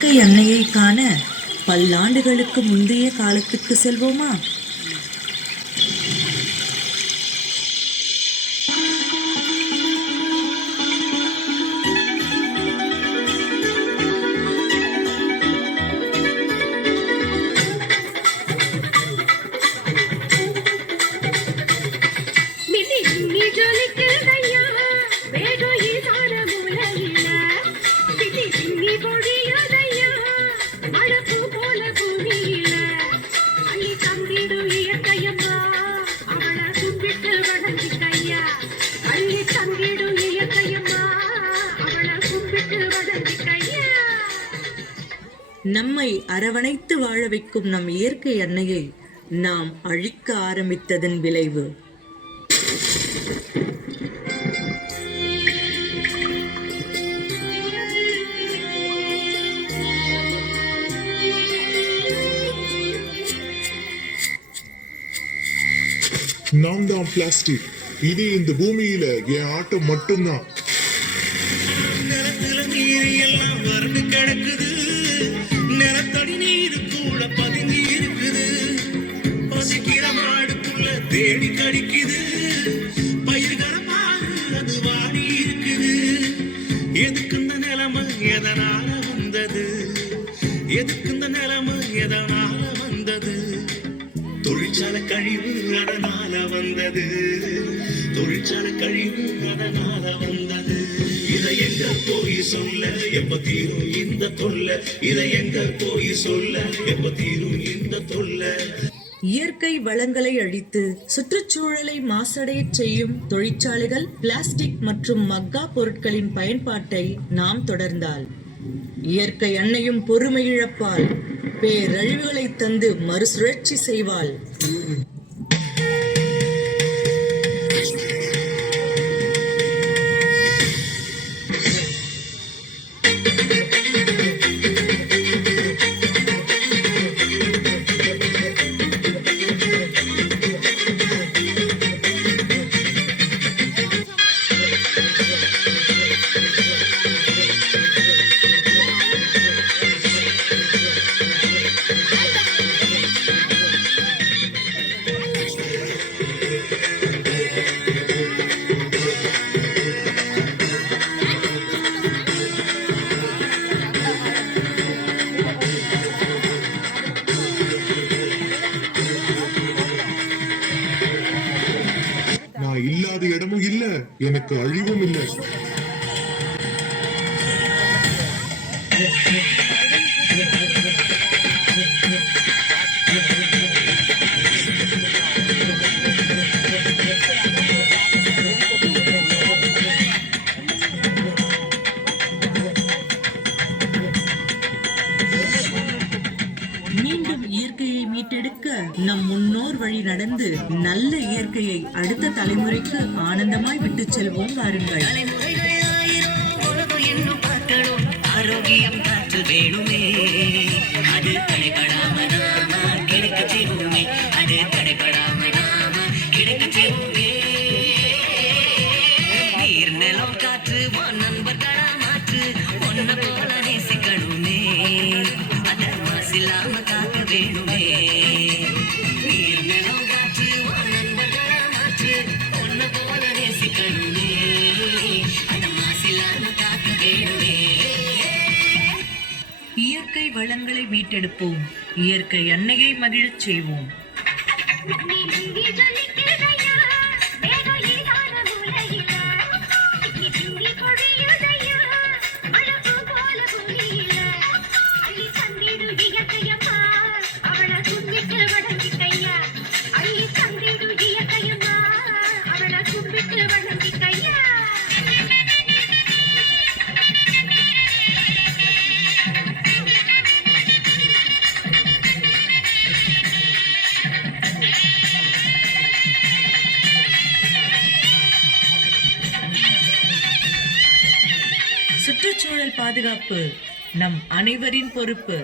எண்ணெயை காண பல்லாண்டுகளுக்கு முந்தைய காலத்துக்கு செல்வோமா? நம்மை அரவணைத்து வாழ வைக்கும் நம் இயற்கை அன்னையை நாம் அழிக்க ஆரம்பித்ததன் விளைவு. நான் தான் பிளாஸ்டிக். இது இந்த பூமியில என் ஆட்டம் மட்டும்தான். நிலத்துல நீர் எல்லாம் வறண்டு கிடக்குது, நிலத்தடி நீர் கூட பதுங்கி இருக்குது. பசிக்கிற மாடுக்குள்ள தேடி கடிக்குது, பயிர்களமாறு அது வாடி இருக்குது. எதுக்கு இந்த நிலைமை எதனால வந்தது? எதுக்கு இந்த நிலைமை எதனால வந்தது? தொழிற்சாலை கழிவு அதனால வந்தது, தொழிற்சாலை கழிவு அதனால வந்தது. இதை எங்க போய் சொல்ல, எப்ப தீரும் இந்த தொல்லை? இதை எங்க போய் சொல்ல, எப்ப தீரும் இந்த தொல்லை? இயற்கை வளங்களை அழித்து சுற்றுச்சூழலை மாசடைய செய்யும் தொழிற்சாலைகள், பிளாஸ்டிக் மற்றும் மக்கா பொருட்களின் பயன்பாட்டை நாம் தொடர்ந்தால் இயற்கை அன்னையும் பொறுமை இழப்பால், பேரழிவுகளை தந்து மறுசுழற்சி செய்வாள். நான் இல்லாத இடமும் இல்ல, எனக்கு அழிவும் இல்லை. மீண்டும் இயற்கையை மீட்டெடுக்க நம் முன்னோர் வழி நடந்து நல்ல இயற்கையை அடுத்த தலைமுறைக்கு ஆனந்தமாய் விட்டு செல்வோம். வாருங்கள். ஆரோக்கியம் காற்று வேணுமே, அது தடைபடாம நாம கிடைக்க செய்வோமே, அது தடைபடாம நாம கிடைக்க செய்வோமே. நீர் நிலம் காற்று நண்பர்களா மாற்று, ஒன்ன போல நேசிக்கணுமே, அத மாசில்லாம காக்க வேணுமே. நீர் நிலம் காற்று நண்பர்களா மாற்று, ஒன்ன போல நேசிக்கணுமே, அத மாசில்லாம காக்க வேணுமே. இயற்கை வளங்களை மீட்டெடுப்போம், இயற்கை அன்னையை மகிழச் செய்வோம். சுற்றுச்சூழல் பாதுகாப்பு நம் அனைவரின் பொறுப்பு.